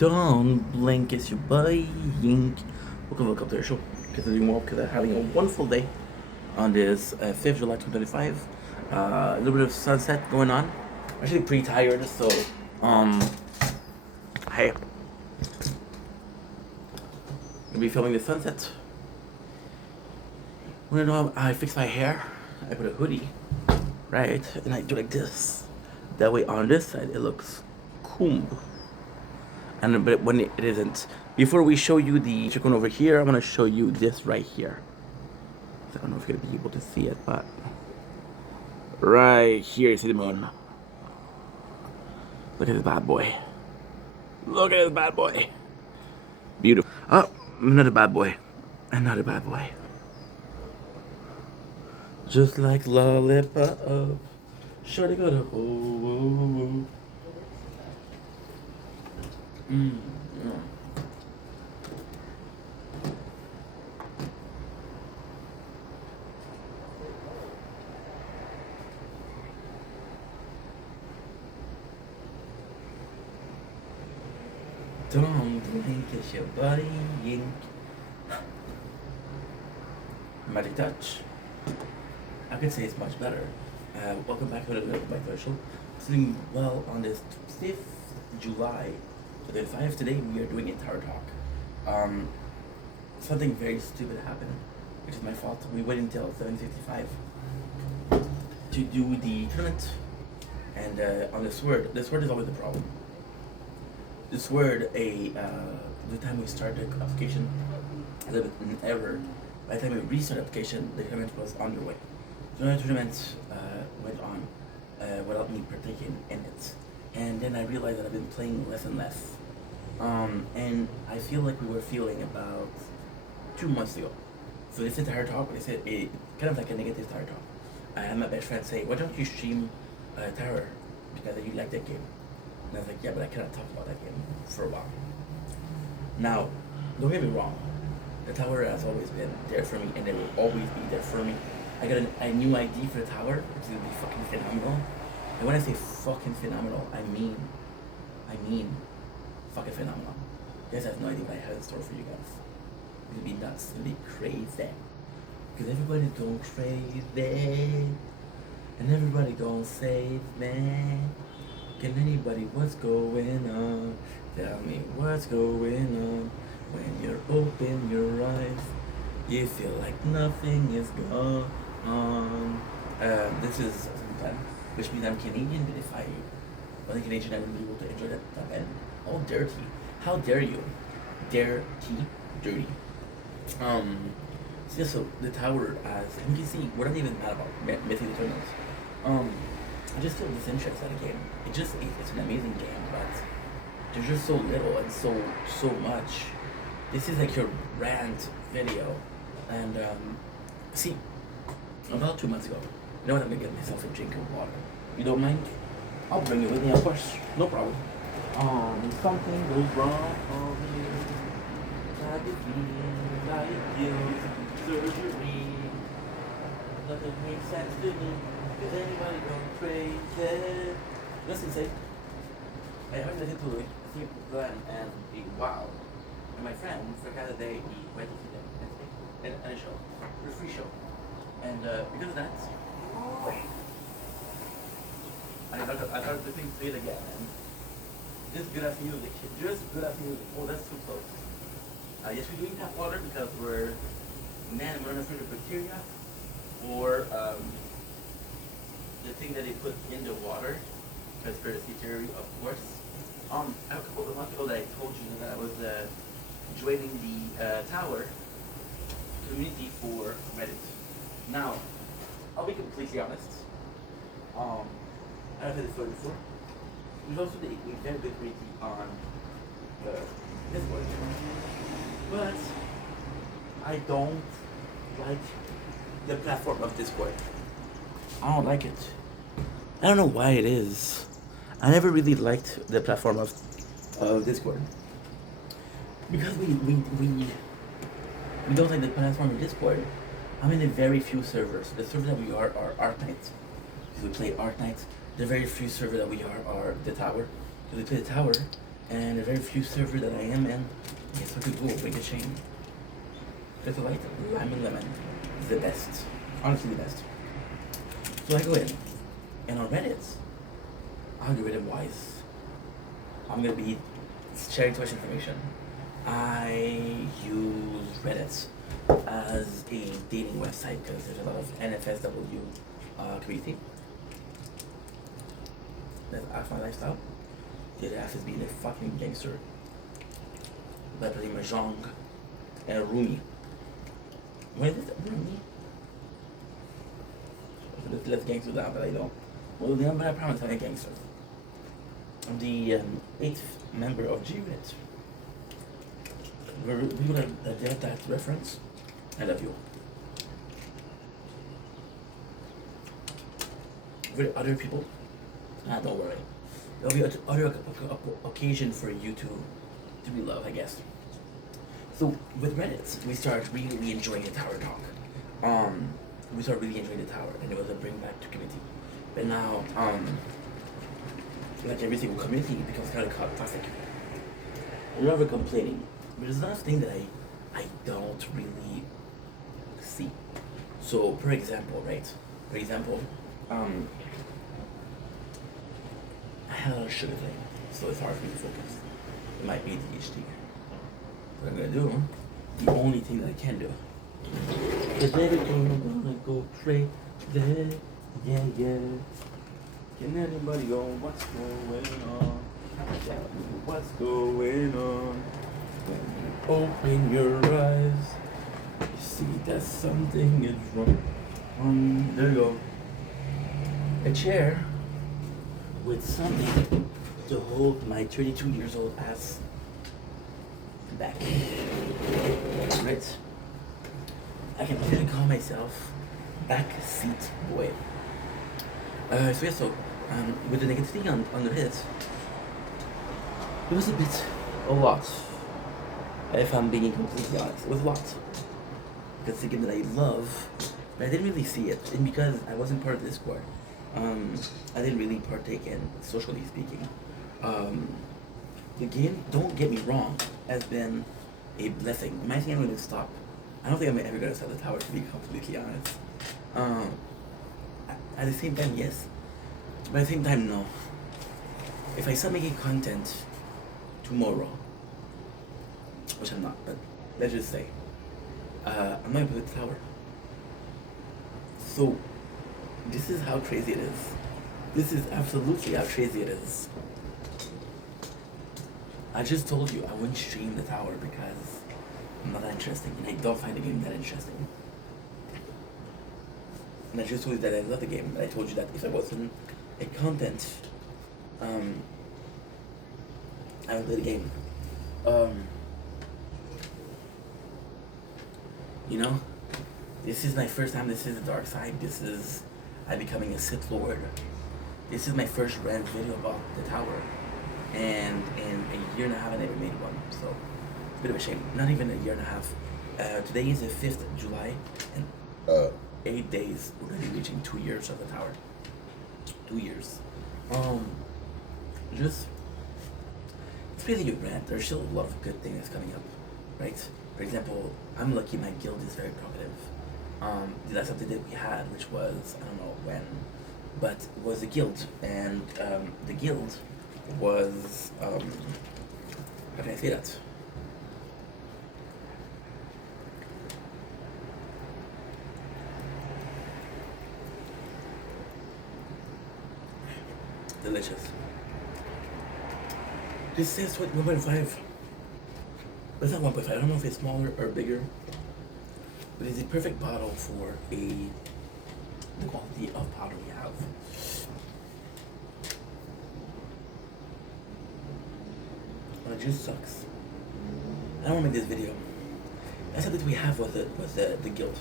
Don't blink, it's your boy Yink. Welcome to the show. Because I'm doing well, because I'm having a wonderful day on this 5th July 2025. A little bit of sunset going on. I'm actually pretty tired, so um, hey, gonna be filming the sunset. When I fix my hair, I put a hoodie, right, and I do like this. That way, on this side, it looks cool. And but when it isn't. Before we show you the chicken over here, I'm gonna show you this right here. I don't know if you're gonna be able to see it, but right here, you see the moon. Look at this bad boy. Look at this bad boy. Beautiful. Oh, another bad boy. Another bad boy. Just like Lollipop. Shorty got a oh. Mm. Don't blink, it's your body ink. Magic touch. I could say it's much better. Welcome back to my first show. Doing well on this 5th July 2025. Today we are doing a Tower Talk. Something very stupid happened, which is my fault. We waited until 7:55 to do the tournament, and on the sword is always the problem. The sword, the time we start the application, a little bit an error. By the time we restart the application, the tournament was underway. So the tournament went on without me partaking in it. And then I realized that I've been playing less and less. And I feel like we were feeling about 2 months ago. So they said Tower Talk, they said kind of like a negative Tower Talk. I had my best friend say, why don't you stream Tower? Because you like that game. And I was like, yeah, but I cannot talk about that game for a while. Now, don't get me wrong. The tower has always been there for me, and it will always be there for me. I got a new ID for the tower, which is gonna be fucking phenomenal. And when I say fucking phenomenal, I mean fucking phenomenal. You guys have no idea what I have in store for you guys. It's gonna be nuts. It's gonna be crazy. Because everybody's going crazy. And everybody gonna save me. Can anybody, what's going on? Tell me what's going on. When you're open your eyes, you feel like nothing is gone on. This is sometime, which means I'm Canadian, but if I wasn't Canadian, I wouldn't be able to enjoy that band. Oh, dirty. How dare you? Dirty. So the tower, as you can see, we're not even mad about missing the tournaments. I just feel disinterested in the game. It's an amazing game, but there's just so little and so much. This is like your rant video, and see, about 2 months ago, you know what? I'm gonna get myself a drink of water. You don't mind? I'll bring it with me, of course, no problem. Something goes wrong on you, like a feeling like guilt, surgery. Nothing makes sense to me. Is anybody going crazy? Listen, say, I heard listen to it. I think Glenn and the Wow. And my friend, for kind of day, he went to see them and a show, a free show. And because of that, I started listening to it again. And just good as music. Oh, that's too close. Yes, we're doing tap water because we're not afraid of bacteria or the thing that they put in the water, conspiracy theory, of course. A couple of months ago that I told you that I was joining the Tower community for Reddit. Now, I'll be completely honest. I've had this story before. There's also a very good community on Discord. But I don't like the platform of Discord. I don't like it. I don't know why it is. I never really liked the platform of Discord. Because we don't like the platform of Discord. I'm in a very few servers. The servers that we are Arknights. Because we play Arknights. The very few servers that we are the Tower. Because we play the Tower, And the very few server that I am in, guess what could go with a chain? Just a light lime and lemon is the best. Honestly, the best. So I go in, and on Reddit, algorithm wise, I'm gonna be sharing too much information. I use Reddit as a dating website because there's a lot of NFSW community. That's my lifestyle. The other half is being a fucking gangster by playing Mahjong and Rumi. What is it? Rumi? Let's gangster that, but I don't. Well, then, but I promise I'm a gangster. I'm the 8th member of G-Unit. We would adapt that reference. I love you. With other people, don't worry. There'll be other occasion for you to be loved, I guess. So with Reddit, we started really enjoying the tower talk. We started really enjoying the tower, and it was a bring back to community. But now, like every single community, it becomes kind of toxic. I'm never complaining, but there's another thing that I don't really see. So, for example, right? For example, I had a lot of sugar today, so it's hard for me to focus. It might be ADHD. What I'm gonna do, the only thing that I can do, is everything gonna go crazy. Yeah, yeah. Can anybody go? What's going on? Tell me what's going on. When you open your eyes, you see that something is wrong. There you go. A chair with something to hold my 32 years old ass back. Right? I can clearly call myself back seat boy. So yeah, so with the negativity on the hits, it was a lot. If I'm being completely honest, it was a lot. Because thinking that I love, but I didn't really see it, and because I wasn't part of Discord, I didn't really partake in, socially speaking. The game, don't get me wrong, has been a blessing. Am I think I'm going to stop? I don't think I'm ever going to stop the tower, to be completely honest. At the same time, yes. But at the same time, no. If I start making content tomorrow, which I'm not, but let's just say, I'm not going to put the tower. So, this is how crazy it is. This is absolutely how crazy it is. I just told you I wouldn't stream the tower because I'm not that interesting, and I don't find the game that interesting. And I just told you that I love the game, and I told you that if I wasn't a content, I would play the game. You know, this is my first time. This is the dark side. This is I becoming a Sith Lord. This is my first rant video about the tower, and in a year and a half I never made one. So it's a bit of a shame. Not even a year and a half. Today is the 5th of July, and 8 days we're gonna be reaching 2 years of the tower. 2 years. Just it's really good rant. There's still a lot of good things coming up, right? For example, I'm lucky my guild is very talkative. The last update that we had, which was I don't know when, but it was a guild, and the guild was how can I say that? Delicious. This says what 1.5. But it's not 1.5. I don't know if it's smaller or bigger. But it's a perfect bottle for the quality of powder we have. But it just sucks. I don't want to make this video. That's something we have was the guild.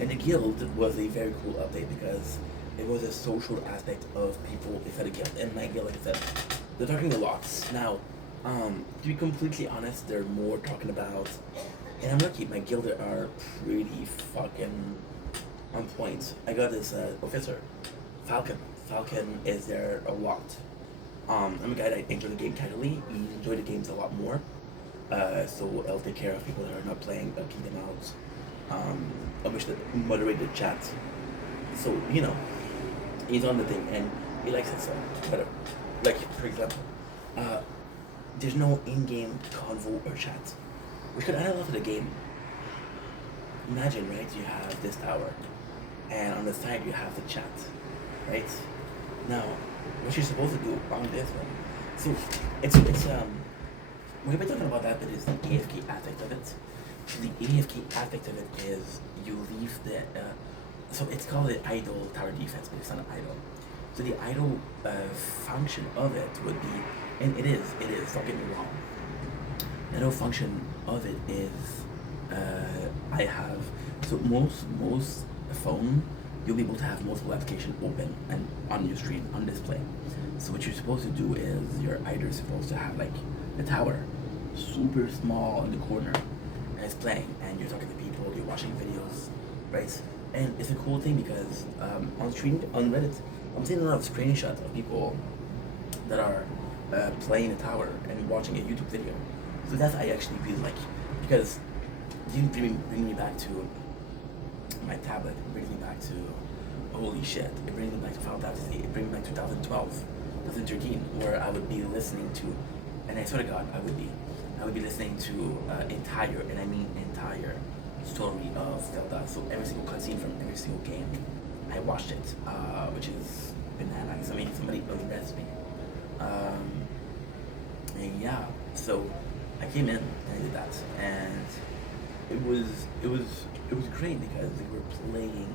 And the guild was a very cool update because it was a social aspect of people inside the guild. And my guild, like I said, they're talking a lot. Now, to be completely honest, they're more talking about, and I'm lucky, my guild are pretty fucking on point. I got this officer, Falcon. Falcon is there a lot. I'm a guy that enjoys the game casually. You enjoy the games a lot more. So I'll take care of people that are not playing. I'll keep them out. I wish that moderate the chat. So he's on the thing and he likes it. So whatever. Like for example, uh, there's no in-game convo or chat, which could add a lot to the game. Imagine, right? You have this tower, and on the side you have the chat, right? Now, what you're supposed to do on this one, so it's we've been talking about that, but it's the AFK aspect of it. The AFK aspect of it is you leave the so it's called the idle tower defense, but it's not an idle. So the idle function of it would be, and it is. Don't get me wrong. The idle function of it is I have so most phone you'll be able to have multiple applications open and on your screen on display. So what you're supposed to do is you're either supposed to have like the tower super small in the corner and it's playing and you're talking to people, you're watching videos, right? And it's a cool thing because on stream on Reddit, I'm seeing a lot of screenshots of people that are playing the tower and watching a YouTube video. So that's I actually really like because it bring me back to my tablet. It brings me back to holy shit. It brings me back to Final Fantasy. It brings me back to 2012, 2013, where I would be listening to, and I swear to God, I would be listening to entire, and I mean entire, story of Zelda. So every single cutscene from every single game, I watched it, which is bananas. I mean, somebody arrested me. And yeah, so I came in and I did that, and it was great because we were playing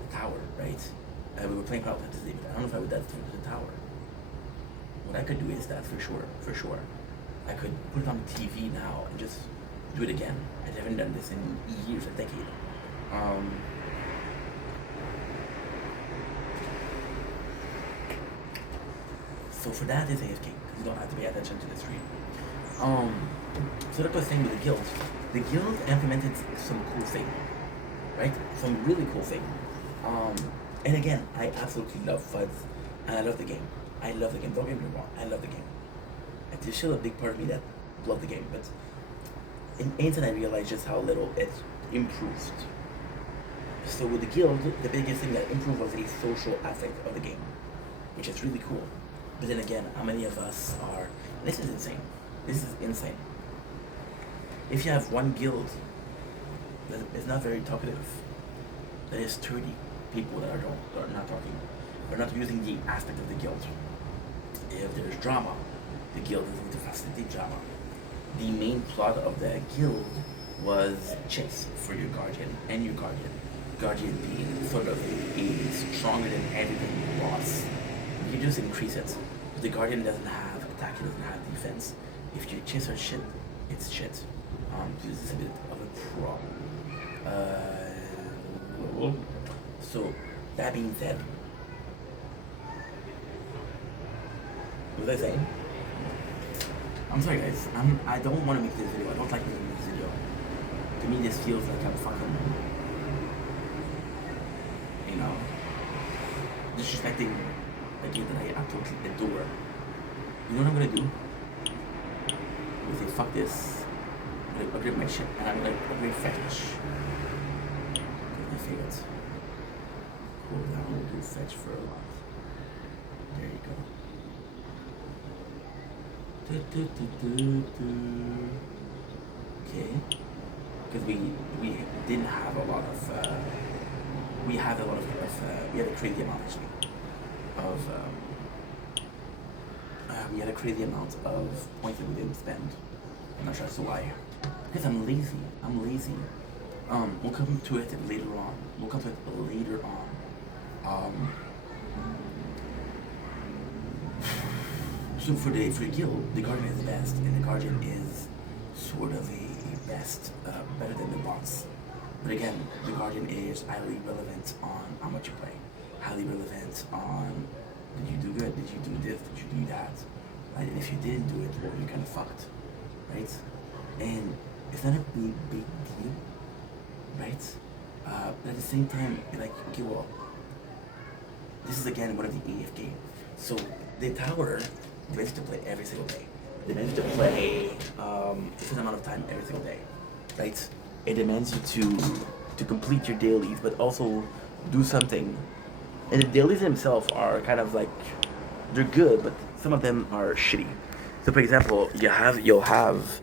the tower, right? We were playing Final Fantasy, but I don't know if I would that through the tower. What I could do is that for sure. I could put it on TV now and just do it again. I haven't done this in years, a decade. So for that is AFK, because you don't have to pay attention to the screen. So that was the thing with the guild. The guild implemented some cool thing, right? Some really cool thing. And again, I absolutely love FUDs, and I love the game. I love the game. Don't get me wrong. I love the game. And there's still a big part of me that love the game, but in Ancient I realized just how little it improved. So with the guild, the biggest thing that improved was a social aspect of the game, which is really cool. But then again, how many of us are? This is insane. This is insane. If you have one guild that is not very talkative, that is 30 people that are not talking, are not using the aspect of the guild. If there's drama, the guild is going to facilitate drama. The main plot of the guild was chase for your guardian and your guardian. Guardian being sort of a stronger than everything boss. You can just increase it. If the guardian doesn't have attack, it doesn't have defense. If your chase are shit, it's shit. This is a bit of a problem. So that being said, what was I saying? I'm sorry guys, I don't want to make this video. I don't like making this video. To me this feels like I'm fucking, disrespecting a game that I absolutely adore. You know what I'm gonna do? I'm gonna say fuck this. I'm gonna upgrade my shit and I'm gonna upgrade fetch. My favorite. Cool down, we'll do fetch for a lot. There you go. Okay, because we didn't have a lot of we had a crazy amount actually of we had a crazy amount of points that we didn't spend. I'm not sure as to why. Because I'm lazy. We'll come to it later on. So for the guild, the guardian is the best, and the guardian is sort of a best, better than the boss. But again, the guardian is highly relevant on how much you play, highly relevant on did you do good, did you do this, did you do that, right? And if you didn't do it, well, you're kind of fucked, right? And it's not a big deal, right? But at the same time, you're like, okay, well, this is again one of the AFK. So the tower It demands you to play every single day. It demands you to play a certain amount of time every single day, right? It demands you to complete your dailies, but also do something. And the dailies themselves are kind of like they're good, but some of them are shitty. So, for example, you'll have